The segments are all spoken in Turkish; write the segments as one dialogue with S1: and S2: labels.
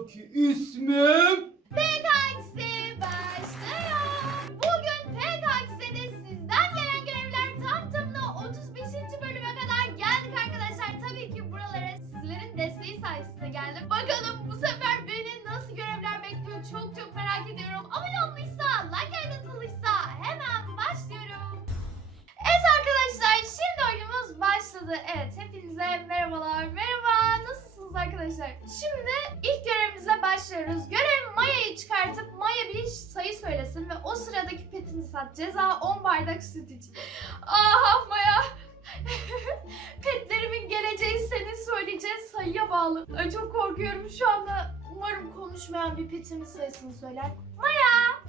S1: hayattaki ismim
S2: PKX'i başlıyor. Bugün PKX'de sizden gelen görevler tam tamına 35. bölüme kadar geldik arkadaşlar. Tabii ki buralara sizlerin desteği sayesinde geldim. Bakalım bu sefer beni nasıl görevler bekliyor çok çok merak ediyorum. Abone olmuşsa, like atılıysa hemen başlıyorum. Evet arkadaşlar şimdi oyunumuz başladı. Evet hepinize merhabalar. Merhaba nasılsınız arkadaşlar? Şimdi ilk başlıyoruz. Görev Maya'yı çıkartıp Maya bir sayı söylesin ve o sıradaki petini sat. Ceza 10 bardak süt iç. Aha Maya. Petlerimin geleceği senin söyleyeceğin sayıya bağlı. Ay çok korkuyorum şu anda. Umarım konuşmayan bir petimin sayısını söyler.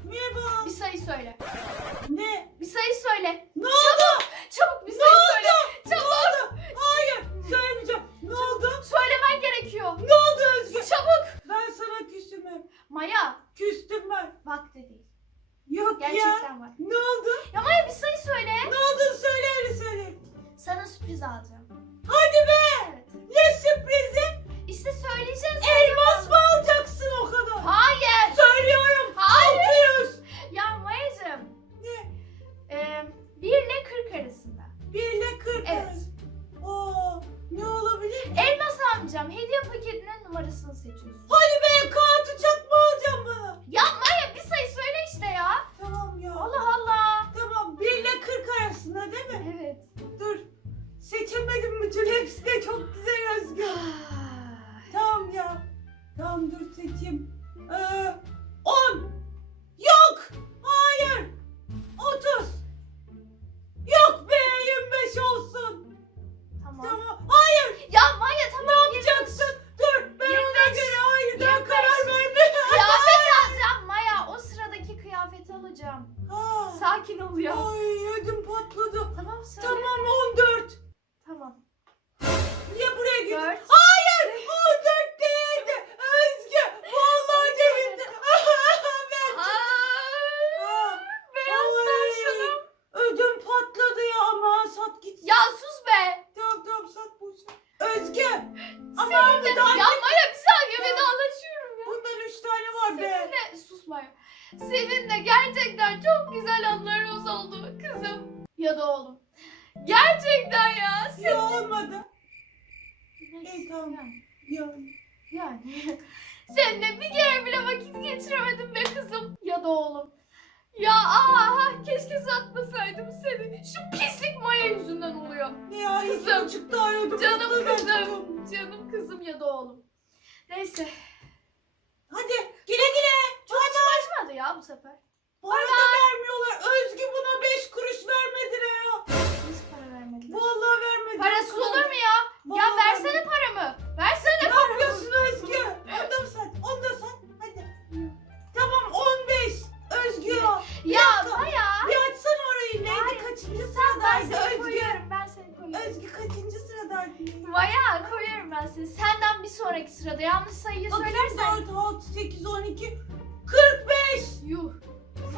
S3: Merhaba.
S2: Bir sayı söyle.
S3: Ne?
S2: Bir sayı söyle.
S3: Ne oldu?
S2: Çabuk bir sayı söyle.
S3: Ne oldu? Hayır. Söylemeyeceğim. Ne oldu?
S2: Söylemen gerekiyor.
S3: Ne oldu Özgür?
S2: Çabuk.
S3: Ben sana küstüm hep.
S2: Maya
S3: Küstüm ben.
S2: vakti değil.
S3: Yok ya.
S2: Gerçekten var.
S3: Ne oldu?
S2: Ya Maya bir sayı söyle.
S3: Ne oldu? Söyle öyle söyle.
S2: Sana sürpriz alacağım.
S3: Hadi be.
S2: Evet.
S3: Ne İyi tamam.
S2: yani.
S3: Yani.
S2: Seninle bir kere bile vakit geçiremedim be kızım. Ya da oğlum. Ya aha keşke satmasaydım seni. Şu pislik Maya yüzünden oluyor.
S3: Ya
S2: Kızım.
S3: tane ödüm
S2: Canım kızım. Canım kızım ya da oğlum. Neyse.
S3: Hadi güle güle.
S2: Çok içim acımadı ya bu sefer.
S3: Para da vermiyorlar. Özgü buna beş kuruş vermediler ya.
S2: Nasıl para vermediler?
S3: Vallahi vermediler.
S2: Parası olur mu ya? Ya
S3: Vallahi
S2: versene paramı. Versene
S3: Ne
S2: paramı.
S3: yapıyorsun Özgü? Onu da mı sat? Onu da sat. Hadi. Tamam 15. Özgü ya. Dakika.
S2: Maya.
S3: Bir açsana orayı. Neydi?
S2: Hayır.
S3: Kaçıncı
S2: Ben
S3: sıradaydı
S2: seni
S3: Özgü?
S2: koyuyorum. Ben seni koyuyorum.
S3: Özgü kaçıncı sıradaydı?
S2: Maya koyuyorum ben seni. Senden bir sonraki sırada yanlış sayıyı söylersen.
S3: 4, 6, 8, 12, 45.
S2: Yuh.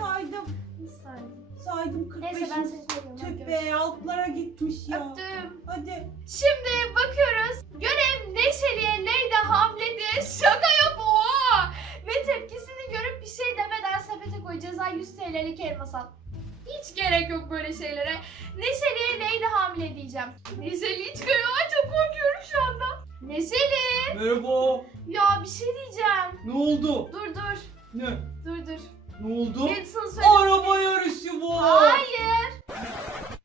S3: Saydım.
S2: Nasıl saydın?
S3: Saydım 45.
S2: Neyse ben
S3: Tüh
S2: görüşürüz.
S3: be altlara gitmiş ya.
S2: Öptüm.
S3: Hadi.
S2: Şimdi bakıyoruz. Görev Neşeli'ye Leyla hamle diye şaka yap oha. Ve tepkisini görüp bir şey demeden sepete koy. Ceza 100 TL'lik elmas al. Hiç gerek yok böyle şeylere. Neşeli'ye Leyla hamile diyeceğim. Neşeli'yi çıkarıyor ama çok korkuyorum şu anda. Neşeli.
S1: Merhaba.
S2: Ya bir şey diyeceğim.
S1: Ne oldu?
S2: Dur dur.
S1: Ne?
S2: Dur dur.
S1: Ne oldu?
S2: Ben sana söyle.
S1: Araba yarışı var.
S2: Hayır.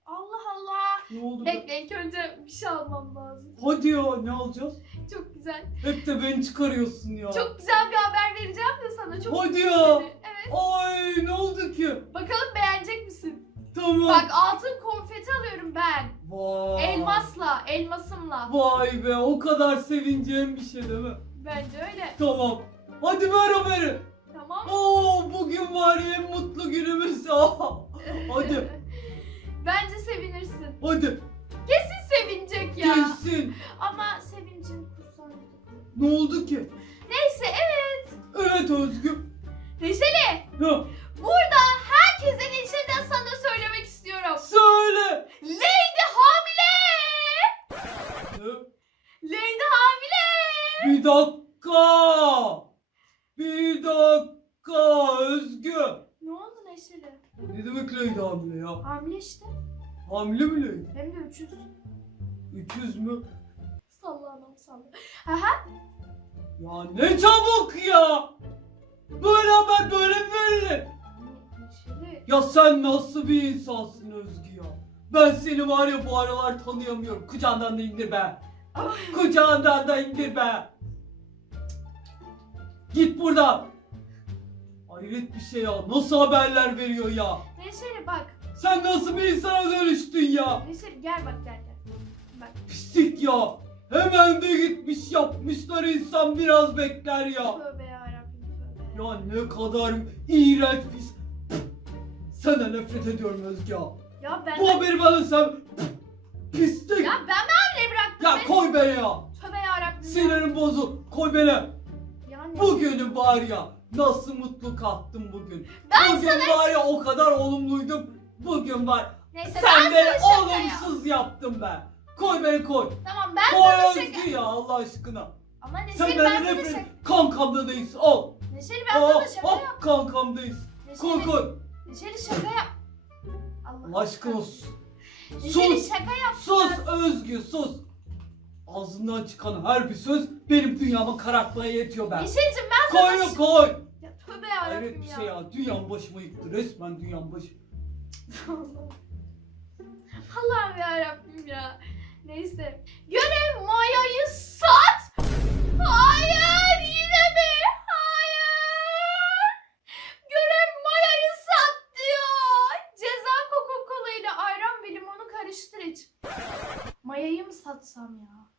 S2: Allah Allah.
S1: Ne oldu? be?
S2: Bekle ilk önce bir şey almam lazım.
S1: Hadi ya ne alacağız?
S2: Çok güzel.
S1: Hep de beni çıkarıyorsun ya.
S2: Çok güzel bir haber vereceğim de sana. Çok
S1: Hadi ya.
S2: Evet.
S1: Ay ne oldu ki?
S2: Bakalım beğenecek misin?
S1: Tamam.
S2: Bak altın konfeti alıyorum ben.
S1: Vay.
S2: Elmasla, elmasımla.
S1: Vay be o kadar sevineceğim bir şey değil mi?
S2: Bence öyle.
S1: Tamam. Hadi ver haberi.
S2: Tamam.
S1: Oo bugün var ya en mutlu günümüz. Hadi.
S2: Bence sevinirsin.
S1: Hadi
S2: Kesin sevinecek ya.
S1: gelsin.
S2: Ama sevincin kursağında.
S1: Ne oldu ki?
S2: Neyse evet.
S1: Evet Özgür.
S2: Neşeli.
S1: Ya,
S2: Burada herkese Neşeli'den sana söylemek istiyorum.
S1: söyle.
S2: Lady hamile.
S1: Ne?
S2: Lady hamile.
S1: Bir dakika. dakika. Bir dakika Özgü.
S2: Ne oldu Neşeli?
S1: Ne demek Leyla hamile ya?
S2: Hamile işte.
S1: Hamile mi Leyla?
S2: Hem de 300.
S1: 300 mü?
S2: Salla anam salla. Aha.
S1: Ya ne çabuk ya. Böyle haber böyle mi verilir? Ya sen nasıl bir insansın Özgü ya? Ben seni var ya bu aralar tanıyamıyorum. Kucağından da indir be.
S2: Ay.
S1: Kucağından da indir be. Git buradan. Hayret bir şey ya. Nasıl haberler veriyor ya?
S2: Neşeli bak.
S1: Sen nasıl bir insana dönüştün ya?
S2: Neşeli gel bak gel gel. Bak.
S1: Pislik ya. Hemen de gitmiş yapmışlar insan biraz bekler ya.
S2: Tövbe yarabbim tövbe.
S1: Ya ne kadar iğrenç pis. Sana nefret ediyorum Özge ya.
S2: Ya ben
S1: Bu haberi bana sen pislik.
S2: Ya ben mi hamile bıraktım?
S1: Ya
S2: beni?
S1: koy beni ya.
S2: Tövbe yarabbim ya.
S1: Sinirim bozuk. Koy beni.
S2: Ya Neşeli.
S1: Bugünü var ya nasıl mutlu kattım bugün.
S2: Ben
S1: bugün var ya o kadar olumluydum. Bugün var.
S2: Neyse
S1: Sen
S2: ben
S1: beni
S2: sana şaka ya.
S1: olumsuz yaptın be. Koy beni koy.
S2: Tamam ben
S1: Koy
S2: sana şaka.
S1: Özgü ya Allah aşkına.
S2: Ama Neşeli
S1: Sen
S2: ben sana
S1: nefret
S2: şaka.
S1: kankamda değilsin. Al.
S2: Neşeli ben
S1: Al
S2: sana şaka
S1: al
S2: yap.
S1: kankamdayız. Koy koy.
S2: Neşeli şaka yap. Allah,
S1: Allah aşkına sus.
S2: Neşeli
S1: Sus.
S2: şaka yap.
S1: Sus Özgü sus. Ağzından çıkan her bir söz benim dünyama karartmaya yetiyor ben.
S2: Neşeli'cim ben
S1: Koy koy.
S2: Ya tövbe yarabbim
S1: bir
S2: ya.
S1: şey ya. Dünyam başıma yıktı. Resmen dünyam başı.
S2: Allah'ım yarabbim ya. Neyse. Görev Maya'yı sat. Hayır yine mi? Hayır. Görev Maya'yı sat diyor. Ceza Coca-Cola ile ayran ve limonu karıştır iç. Maya'yı mı satsam ya?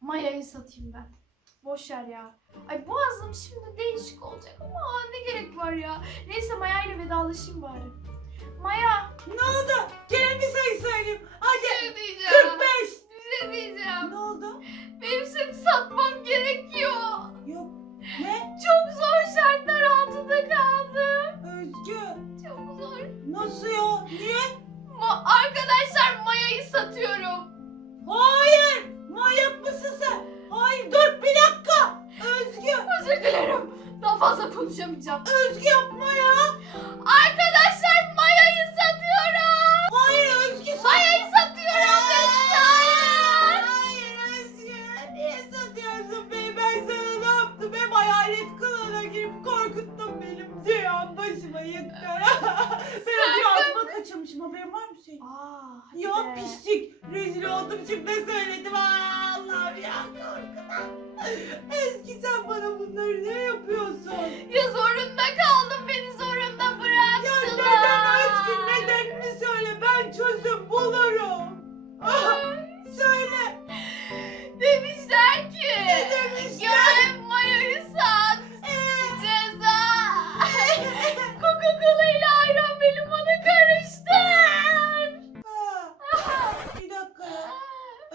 S2: Maya'yı satayım ben. Boş ver ya. Ay boğazım şimdi değişik olacak ama ne gerek var ya. Neyse Maya ile vedalaşayım bari. Maya.
S3: Mı senin?
S2: Aa, hadi
S3: Ya
S2: be.
S3: pislik. Rezil oldum şimdi söyledim. Aa, Allah'ım ya korkudan. Eski sen bana bunları ne yapıyorsun?
S2: Ya zorunda kaldım beni zorunda
S3: Ya
S2: bıraktılar.
S3: neden Özgün nedenini söyle ben çözüm bulurum. Ah, söyle.
S2: Demişler ki.
S3: Ne demişler?
S2: Görev Maya'yı sat.
S3: Ee,
S2: Ceza. Coca-Cola ile ayran ve limonu karıştır.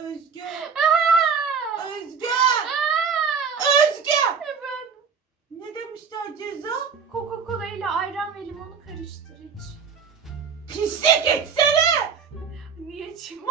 S3: Özgü. Özgü. Özgü.
S2: Efendim,
S3: Ne demişler ceza?
S2: Coca-Cola ile ayran ve limonu karıştır iç.
S3: Pislik etsene.
S2: Niye içeyim?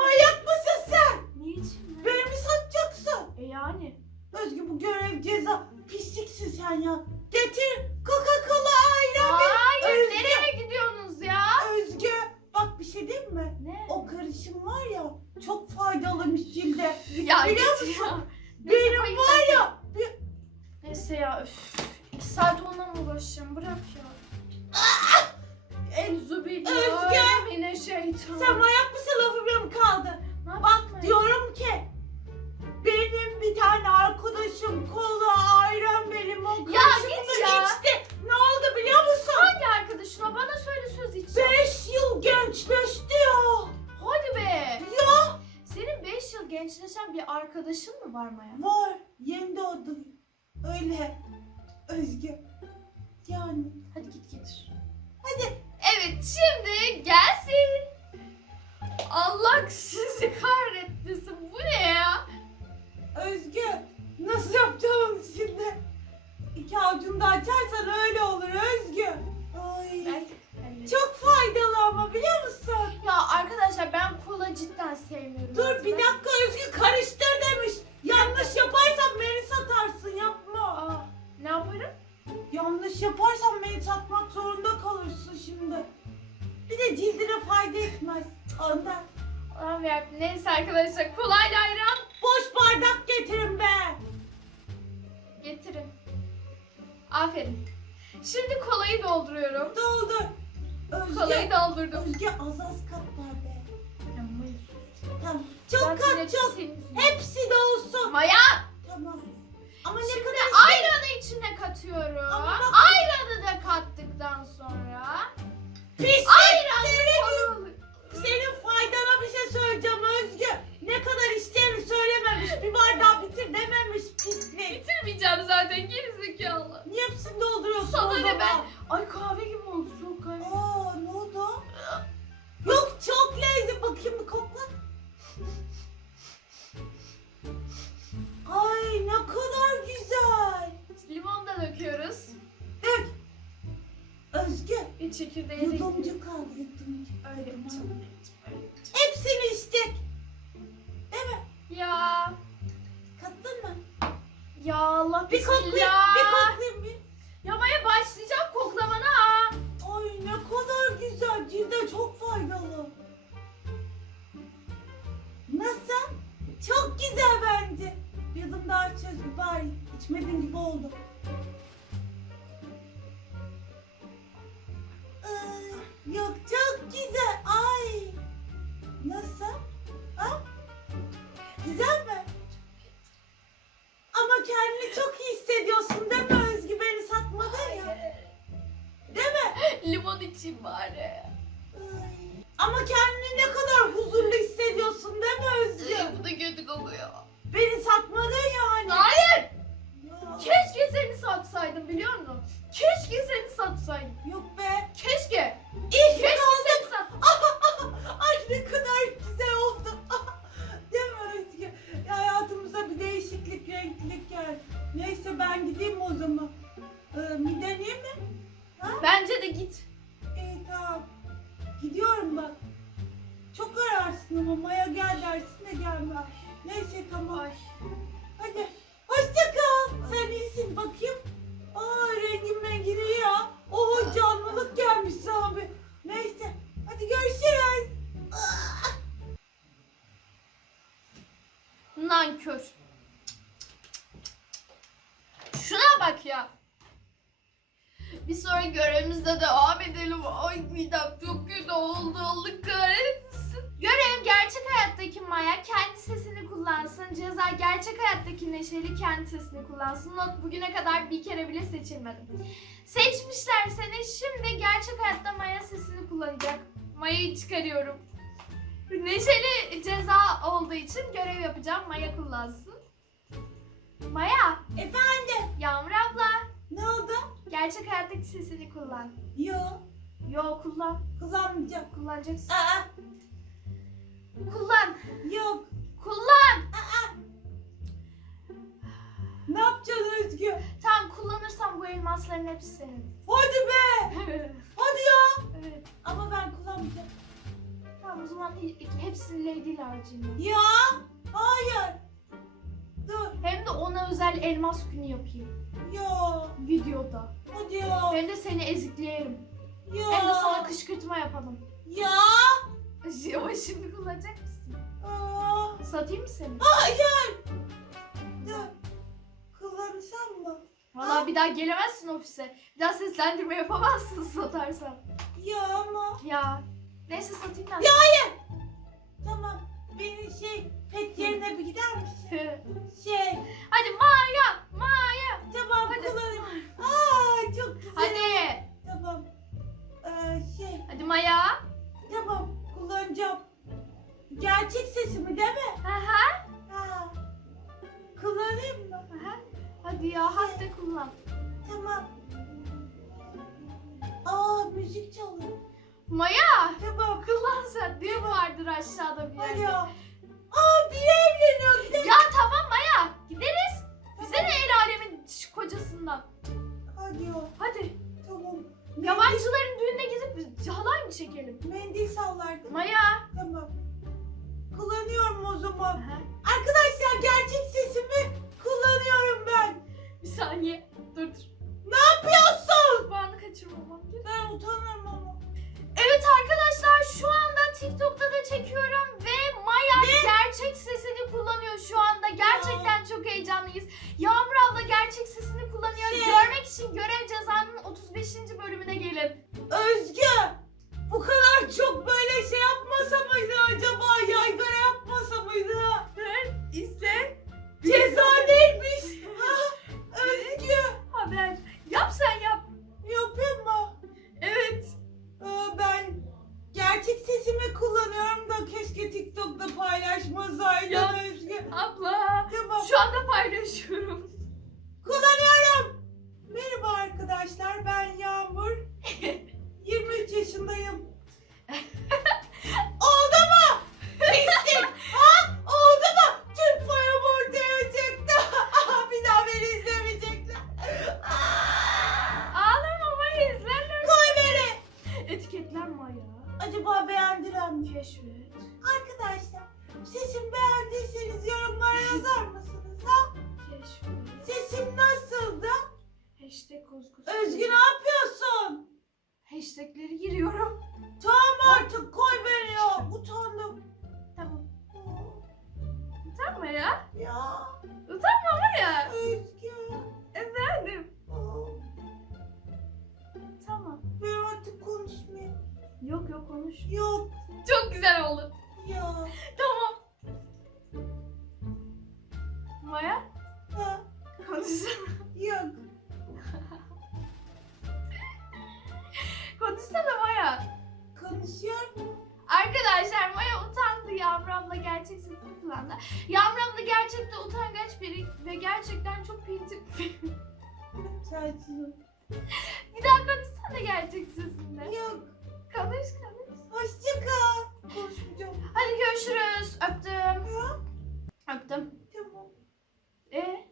S2: Arkadaşın mı var Maya?
S3: Var. Yeni doğdu. Öyle. Özgü. Yani.
S2: Hadi git getir.
S3: Hadi.
S2: Evet şimdi gelsin. Allah sizi kahretmesin. Bu ne ya?
S3: Özgü. Nasıl yapacağım şimdi? İki avucunu da açarsan öyle olur Özgü. Ay.
S2: Ben-
S3: Çok faydalı ama biliyor musun?
S2: Ya arkadaşlar ben kola cidden sevmiyorum.
S3: Dur bir dakika Özgü karıştır demiş. Yanlış yaparsan beni satarsın yapma. iş yaparsan beni satmak zorunda kalırsın şimdi. Bir de cildine fayda etmez. Ondan.
S2: Allah'ım yarabbim. Neyse arkadaşlar kolayla ayran
S3: Boş bardak getirin be.
S2: getirin. Aferin. Şimdi kolayı dolduruyorum.
S3: Doldur. Özge.
S2: Kolayı doldurdum.
S3: Özge az az kat var be. Tamam.
S2: Ben
S3: Çok kat
S2: hepsi
S3: çok.
S2: yüzünden.
S3: Hepsi de olsun.
S2: Maya
S3: Tamam. Ama ne
S2: şimdi
S3: kadar
S2: ayranı içine katıyorum.
S3: Ama bak-
S2: Ayranı da kattıktan sonra
S3: pis.
S2: ayran
S3: Senin,
S2: korul-
S3: senin faydana bir şey söyleyeceğim Özge. Ne kadar içtiğini söylememiş. Bir bardağı bitir dememiş pislik.
S2: bitirmeyeceğim zaten gerizekalı.
S3: Niye hepsini dolduruyorsun
S2: Sana ne içeyim bari.
S3: Ama kendini ne kadar huzurlu hissediyorsun değil mi Özgü?
S2: Bu da kötü kokuyor.
S3: Beni satmadın yani.
S2: Hayır.
S3: Ya.
S2: Keşke seni satsaydım biliyor musun? Keşke seni satsaydım.
S3: Yok be.
S2: Keşke.
S3: İyi ki
S2: Keşke seni sat.
S3: Ay ne kadar güzel oldu. Değil mi Özgü? Ya hayatımıza bir değişiklik, renklilik geldi. Neyse ben gideyim o zaman. Ee, miden iyi mi?
S2: Bence de git.
S3: Neyse tamam.
S2: Kadar bir kere bile seçilmedim. Seçmişler seni. Şimdi gerçek hayatta Maya sesini kullanacak. Maya'yı çıkarıyorum. Neşeli ceza olduğu için görev yapacağım. Maya kullansın. Maya,
S3: Efendim.
S2: Yağmur abla.
S3: Ne oldu?
S2: Gerçek hayattaki sesini kullan.
S3: Yo.
S2: Yo kullan.
S3: Kullanmayacağım.
S2: Kullanacaksın.
S3: Aa.
S2: Kullan.
S3: Yok.
S2: Kullan.
S3: Ne yapacaksın Özgü?
S2: Tamam kullanırsan bu elmasların hepsi senin.
S3: Hadi be. Hadi ya.
S2: evet.
S3: Ama ben kullanmayacağım.
S2: Tamam o zaman he- hepsini Lady ile harcayayım.
S3: Ya. Hayır. Dur.
S2: Hem de ona özel elmas günü yapayım.
S3: Ya.
S2: Videoda.
S3: Hadi ya.
S2: Hem de seni ezikleyelim.
S3: Ya.
S2: Hem de sana kışkırtma yapalım.
S3: Ya.
S2: Ama şimdi kullanacak mısın?
S3: Aa.
S2: Satayım mı seni?
S3: Hayır. Dur. Kullansam mı?
S2: Valla bir daha gelemezsin ofise. Bir daha seslendirme yapamazsın satarsan.
S3: Ya ama.
S2: Ya. Neyse satayım ben.
S3: Ya hayır. Tamam. Benim şey pet yerine bir gider misin? Şey.
S2: Hadi Maya. Maya.
S3: Tamam
S2: Hadi.
S3: kullanayım. Aa çok güzel.
S2: Hadi.
S3: Tamam. Ee, şey.
S2: Hadi Maya.
S3: Tamam kullanacağım. Gerçek sesimi değil mi?
S2: Aha.
S3: Ha. Kullanayım mı?
S2: Aha. Hadi ya hadi kullan.
S3: Tamam. Aa müzik çalıyor.
S2: Maya.
S3: Tamam.
S2: Kullan sen. Düğün vardır aşağıda bir yerde.
S3: ya. Aa biri evleniyor. Gidelim.
S2: Ya tamam Maya. Gideriz. Bize ne el alemin kocasından.
S3: Hadi ya.
S2: Hadi.
S3: Tamam.
S2: Yabancıların düğününe gidip halay mı çekelim?
S3: Mendil sallardım.
S2: Maya.
S3: Tamam. Kullanıyorum o zaman. Arkadaşlar gerçek sesimi kullanıyorum ben.
S2: Bir saniye. Dur dur.
S3: Ne yapıyorsun? Bu
S2: anı kaçırmamam.
S3: Ben utanırım ama.
S2: Evet arkadaşlar şu anda TikTok'ta da çekiyorum ve Maya Ne? gerçek sesini kullanıyor şu anda. Gerçekten çok heyecanlıyız. Yağmur abla gerçek sesini kullanıyor. Şey- Görmek için görev cezanın 35. bölümüne gelin.
S3: Özge bu kadar çok böyle şey yapmasa mıydı acaba? Yaygara yapmasa mıydı? Ceza neymiş? Özgü
S2: Haber. Yap sen yap.
S3: yapayım mı?
S2: Evet.
S3: Aa, ben gerçek sesimi kullanıyorum da keşke TikTok'ta paylaşmasaydın
S2: Ya.
S3: Özgü.
S2: Abla.
S3: Tamam.
S2: Şu anda paylaşıyorum.
S3: Kullanıyorum. Merhaba arkadaşlar ben Yağmur. 23 yaşındayım. Oldu mu? Pislik.
S2: Maya
S3: Ha,
S2: konuşsana.
S3: yok.
S2: Konuşsana Maya.
S3: Konuşuyor mu?
S2: Arkadaşlar Maya utandı Yağmur abla gerçek sesini kullandı. Yağmur abla gerçekten utangaç biri ve gerçekten çok pinti.
S3: Saçım.
S2: Bir daha konuşsana gerçek sesinde.
S3: Yok.
S2: Konuş konuş.
S3: Hoşça kal. Konuşmayacağım.
S2: Hadi görüşürüz. Öptüm.
S3: Ha?
S2: Öptüm.
S3: Tamam.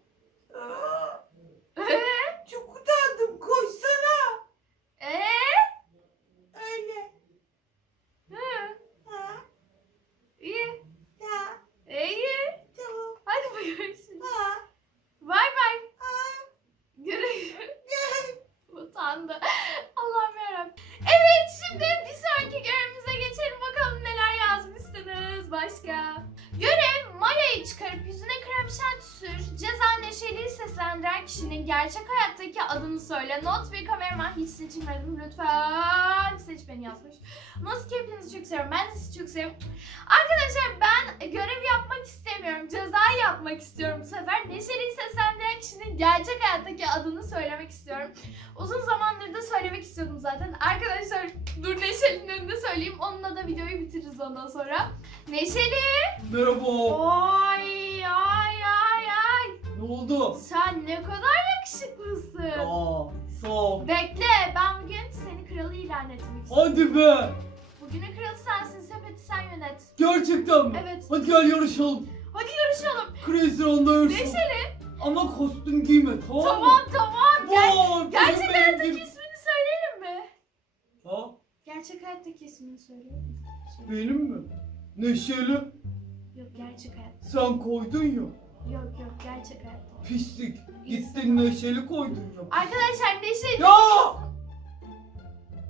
S2: Hiç seçilmedim lütfen. Seç beni yazmış. Not ki hepinizi çok seviyorum. Ben de sizi çok seviyorum. Arkadaşlar ben görev yapmak istemiyorum. Cezayı yapmak istiyorum bu sefer. Neşeli'yi seslendiren kişinin gerçek hayattaki adını söylemek istiyorum. Uzun zamandır da söylemek istiyordum zaten. Arkadaşlar dur Neşeli'nin önünde söyleyeyim. Onunla da videoyu bitiririz ondan sonra. Neşeli!
S1: Merhaba.
S2: Oy ay ay ay.
S1: Ne oldu?
S2: Sen ne kadar yakışıklısın.
S1: Aa, sağ ol.
S2: Bekle ben ilan etmek istiyorum.
S1: Hadi be.
S2: Bugünün kralı sensin sepeti sen yönet.
S1: Gerçekten mi?
S2: Evet.
S1: Hadi gel yarışalım.
S2: Hadi yarışalım.
S1: Crazy Run'da yarışalım.
S2: Neşeli.
S1: Ama kostüm giyme tamam mı?
S2: Tamam tamam.
S1: Vay,
S2: Gerçek
S1: benim
S2: hayattaki
S1: benim-
S2: ismini söyleyelim mi?
S1: Ha?
S2: Gerçek hayattaki ismini söyleyelim mi? Şey,
S1: Benim mi? Neşeli.
S2: Yok gerçek hayatta.
S1: Sen koydun ya.
S2: Yok yok gerçek hayatta.
S1: Pislik. Gittin Neşeli koydun ya.
S2: Arkadaşlar Neşeli
S1: Ya!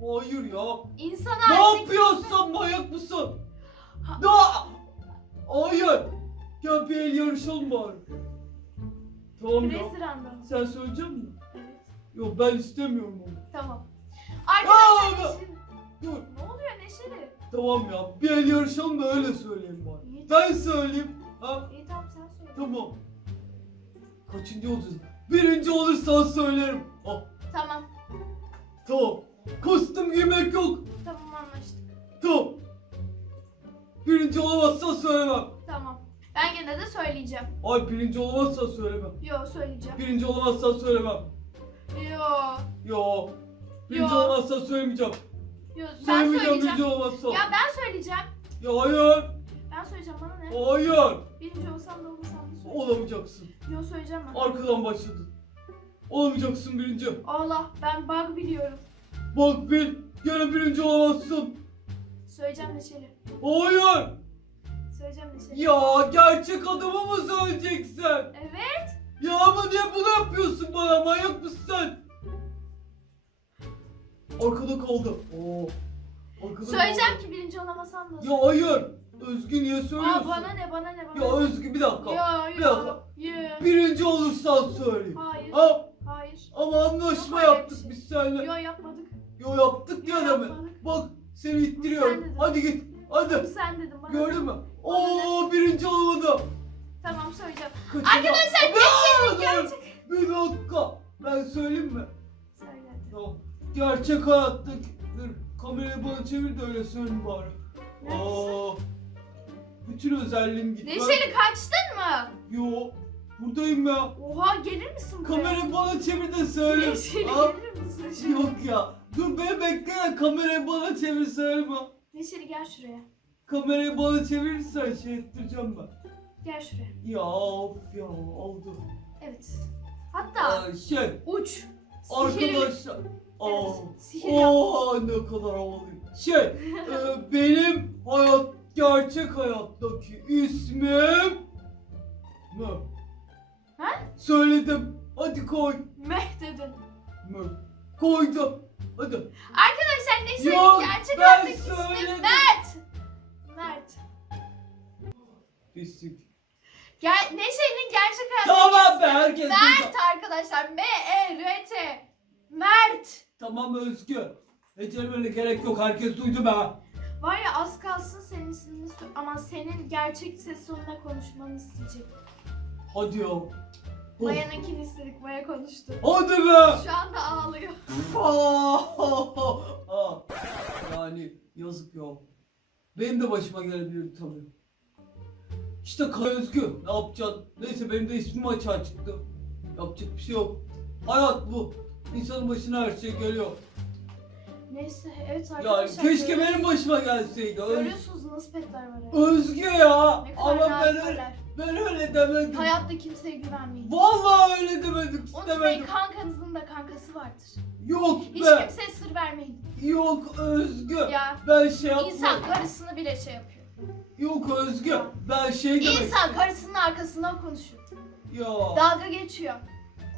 S1: Hayır ya.
S2: insan
S1: Ne
S2: artık-
S1: yapıyorsun manyak mısın? Da! Hayır. Gel bir el yarışalım bari. Tamam ya.
S2: Crazy Random.
S1: Sen söyleyecek misin?
S2: Evet.
S1: Yok ben istemiyorum onu.
S2: Tamam. Arkadaşlar
S1: Aa,
S2: Neşeli...
S1: Dur.
S2: Ne oluyor Neşeli?
S1: Tamam ya. Bir el yarışalım da öyle söyleyeyim bari.
S2: İyi,
S1: Ben söyleyeyim. Ha?
S2: İyi tamam sen söyle.
S1: Tamam. Kaçıncı olacağız? Birinci olursan söylerim. Ah,
S2: Tamam.
S1: tamam. Kostüm giymek yok.
S2: Tamam anlaştık.
S1: Tamam. Birinci olamazsan söylemem.
S2: Tamam. Ben gene de söyleyeceğim.
S1: Ay birinci olamazsan söylemem.
S2: Yo söyleyeceğim.
S1: Birinci olamazsan söylemem.
S2: Yo.
S1: Yo. Birinci
S2: Yo.
S1: olamazsan söylemeyeceğim.
S2: Yo ben
S1: Söylemeyeceğim
S2: söyleyeceğim.
S1: birinci olamazsan.
S2: Ya ben söyleyeceğim.
S1: Ya hayır.
S2: Ben söyleyeceğim bana ne?
S1: Hayır.
S2: Birinci olsam da olmasam da söyleyeceğim.
S1: Olamayacaksın.
S2: Yo söyleyeceğim ben.
S1: Arkadan başladın. Olamayacaksın birinci.
S2: Allah ben bug biliyorum.
S1: Bak bil. Gene birinci olamazsın.
S2: Söyleyeceğim Neşeli.
S1: Hayır.
S2: Söyleyeceğim Neşeli.
S1: Ya gerçek adamı mı söyleyeceksin?
S2: Evet.
S1: Ya ama niye bunu yapıyorsun bana? Manyak mısın sen? Arkada kaldı. Oo. Arkada
S2: Söyleyeceğim
S1: kaldı.
S2: ki birinci olamasam da.
S1: Ya hayır. Özgü niye söylüyorsun?
S2: Aa bana ne bana ne bana
S1: Ya. Özgü bir dakika.
S2: Yo
S1: Bir
S2: yo.
S1: dakika.
S2: Yo.
S1: Birinci olursan söyleyeyim.
S2: Hayır.
S1: Ha?
S2: Hayır.
S1: Ama anlaşma
S2: Yok,
S1: yaptık
S2: bir şey.
S1: biz seninle.
S2: Yo yapmadık.
S1: Yo yaptık ya.
S2: Yapmadık.
S1: Bak seni
S2: Sen
S1: ittiriyorum.
S2: dedin.
S1: Hadi git. Hadi.
S2: Sen dedin bana.
S1: Gördün mü? Oo birinci olamadım.
S2: Tamam söyleyeceğim.
S1: Kaçacağım.
S2: Arkadaşlar
S1: Aa, dur.
S2: gerçek.
S1: Bir dakika. Ben söyleyeyim mi?
S2: Söyle.
S1: Tamam. Gerçek hayattaki... Dur kamerayı bana çevir de öyle söyleyeyim bari.
S2: Neredesin?
S1: Aa, bütün özelliğim gitti.
S2: Neşeli kaçtın mı?
S1: Yo. Buradayım ya.
S2: Oha gelir misin buraya?
S1: Kamerayı bana çevir de söyle.
S2: Neşeli
S1: Aa,
S2: gelir misin?
S1: Yok ya. Dur beni bekle. Kamerayı bana çevir söyleme.
S2: Neşeli gel şuraya.
S1: Kamerayı bana çevirirsen şey ettireceğim ben.
S2: Gel şuraya.
S1: Ya of ya oldu.
S2: Evet. Hatta
S1: Aa, şey
S2: uç. Sihirli.
S1: arkadaşlar. Aa,
S2: Evet. Sihir yap.
S1: Oo ne kadar havalıyım. Şey e, benim hayat gerçek hayattaki ismim mı?
S2: Ha?
S1: Söyledim. Hadi koy.
S2: Meh dedin.
S1: Mı? Koydum. Hadi.
S2: Arkadaşlar Neşeli'nin
S1: Yok,
S2: gerçek
S1: ben
S2: hayattaki ismi
S1: söyledim.
S2: Mert. Mert.
S1: Pislik.
S2: Gel Neşeli'nin gerçek hayattaki
S1: Tamam be herkes duydu.
S2: Mert arkadaşlar. M-E-R-T. Mert.
S1: Tamam Özgü. Ecelemene gerek yok. Herkes duydu be.
S2: Var ya az kalsın senin ismini ama senin gerçek ses tonuna konuşmanı isteyecek.
S1: Hadi ya.
S2: Maya'nınkini istedik. Maya konuştu.
S1: Hadi be.
S2: Şu anda ağlıyor.
S1: Aa, yani yazık ya. Benim de başıma gelebilir tabii. İşte Kaya Özgü ne yapacaksın? Neyse benim de ismim açığa çıktı. Yapacak bir şey yok. Hayat bu. İnsanın başına her şey geliyor.
S2: Neyse evet
S1: Ya
S2: arkadaşlar.
S1: keşke
S2: görüyorsunuz-
S1: benim başıma gelseydi. Öz,
S2: Görüyorsunuz nasıl petler var ya.
S1: Özgü ya.
S2: Ne kadar
S1: Ama ben öyle,
S2: nadirler.
S1: Ben öyle demedim.
S2: Hayatta kimseye güvenmeyin.
S1: Vallahi öyle demedim.
S2: Unutmayın
S1: istemedim.
S2: kankanızın da kankası vardır.
S1: Yok
S2: Hiç
S1: be.
S2: kimseye sır vermeyin.
S1: Yok Özgü.
S2: Ya
S1: Ben şey yapmadım.
S2: insan karısını bile şey yapıyor.
S1: Yok Özgü. Ben şey demek
S2: İnsan karısının arkasından konuşuyor.
S1: Ya.
S2: Dalga geçiyor.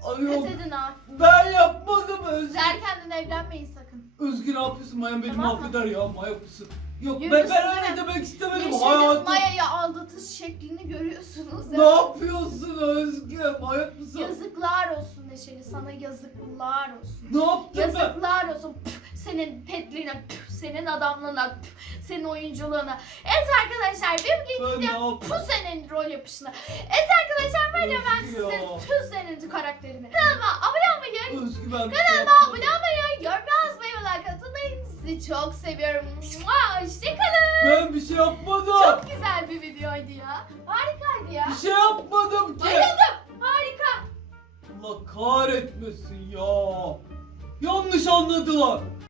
S1: Ay yok.
S2: Dikkat edin ha.
S1: Ben yapmadım Özgü.
S2: Siz erkenden evlenmeyin sakın.
S1: Özgü ne yapıyorsun? Maya beni
S2: Tamam
S1: mahveder ya. Manyak mısın? Yok ben, ben öyle demek istemedim.
S2: Neşeli
S1: Hayatım.
S2: Maya'yı aldatış şeklini görüyorsunuz
S1: Ne
S2: ya.
S1: yapıyorsun Özgü? Manyak mısın?
S2: Yazıklar olsun Neşeli sana yazıklar olsun.
S1: Ne yaptım ben?
S2: Yazıklar olsun Püf, senin petliğine, püf, senin adamlığına, püf, senin oyunculuğuna. Evet arkadaşlar bir
S1: Ben ne
S2: video
S1: yaptım?
S2: bu senin rol yapışına. Evet arkadaşlar böyle ben
S1: Özgü ya.
S2: sizin tüm senin karakterini. Kanalıma abone olmayı,
S1: Özgü ben bir şey
S2: kanalıma
S1: yapmadım.
S2: abone olmayı, yorum yazmayı ve like atmayı sizi çok seviyorum. Mua, Hoşçakalın.
S1: Ben bir şey yapmadım.
S2: Çok güzel bir videoydu ya. Harikaydı ya.
S1: Bir şey yapmadım ki.
S2: Bayıldım. Harika.
S1: Allah kahretmesin ya. Yanlış anladılar.